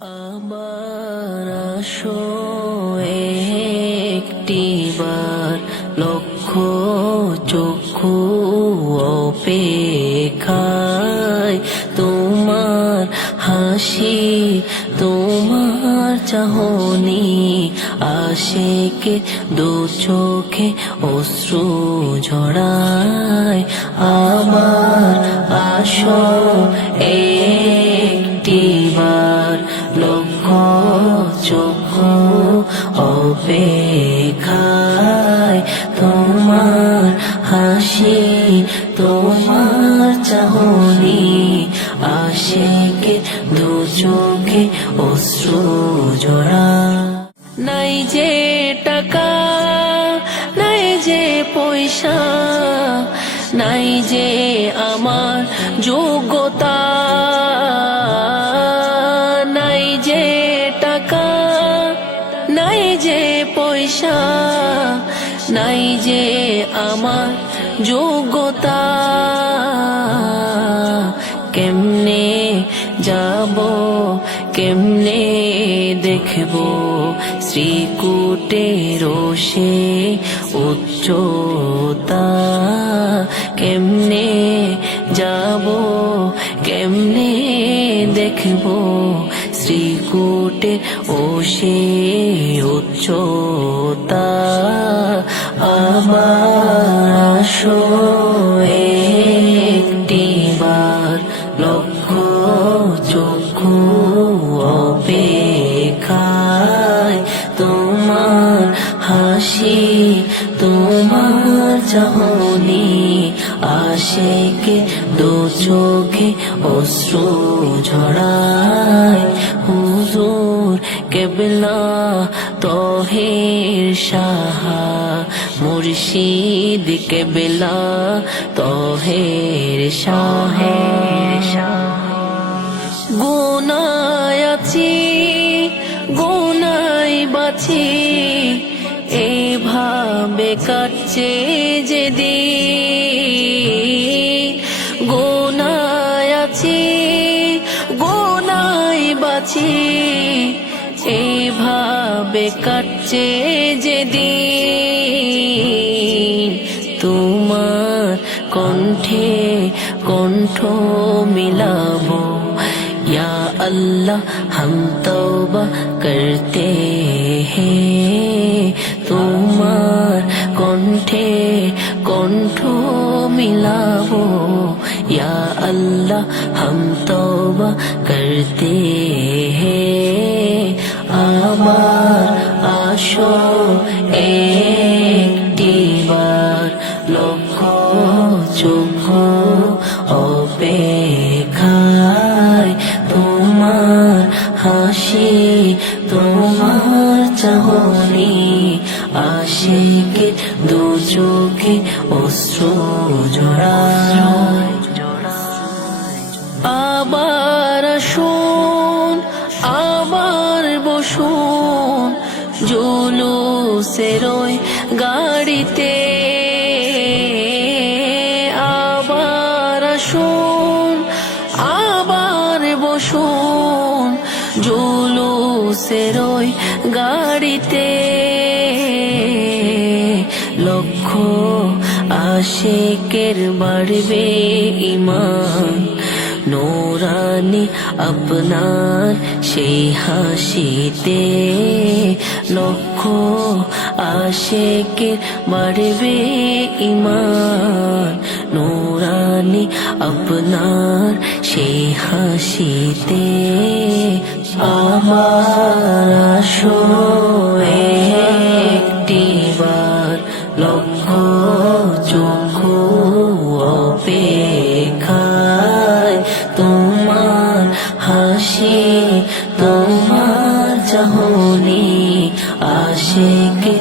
আবার আসো একটিবার, লক্ষ চক্ষু অপেক্ষায় তোমার হাসি, তোমার চাহনি, আশিকে দু চোখে অশ্রু ঝরায়। আবার আসো একটিবার, লক্ষ চক্ষু অপেক্ষায় তোমার হাসি, তোমার চাহনি, আশিকে দু চোখে অশ্রু ঝরা। নাই যে টাকা, নাই যে পয়সা, নাই যে আমার যোগ্যতা, নাই যে টাকা, নাই যে পয়সা, নাই যে আমার যোগ্যতা। কেমনে যাব, কেমনে দেখব শ্রীকুটের সে উচ্চতা। কেমনে যাব, কেমনে দেখব শ্রীকুটের সে উচ্চতা। আবার আসো একটিবার, লক্ষ চক্ষু অপেক্ষায় তোমার হাসি, তোমার চাহনি, আশিকে দু চোখে অশ্রু ঝরায়। হুজুর কেবলা তহের শাহ, মুর্শিদ কেবলা তহের শাহ। গুনায় আছি, গুনায় বাছি, এভাবে কাটছে যে দিন। গুনায় আছি, গুনায় বাছি, এভাবে কাটছে যে দিন। তোমার কণ্ঠে কণ্ঠ মিলাবো, या अल्लाह हम तौबा करते हैं। তোমার কণ্ঠে কণ্ঠ মিলাবো, या अल्लाह हम तौबा करते हैं। আবার আসো একটিবার, লক্ষ চক্ষু অপেক্ষায় তোমার হাসি, তোমার চাহনি, আশিকে দু চোখে অশ্রু ঝরায়। আবার আসুন, আবার বসুন জুলুসের ওই গাড়িতে। আবার আসুন, আবার বসুন জুলুসের ওই গাড়িতে। লক্ষ আশিকের বাড়বে ঈমান, নূরানি আপনার সেই হাসিতে। লক্ষ আশিকের বাড়বে ঈমান, নূরানি আপনার সেই হাসিতে। আমার আসো একটিবার, লক্ষ চক্ষু অপেক্ষায় তোমার হাসি, তোমার চাহনি, আশিকে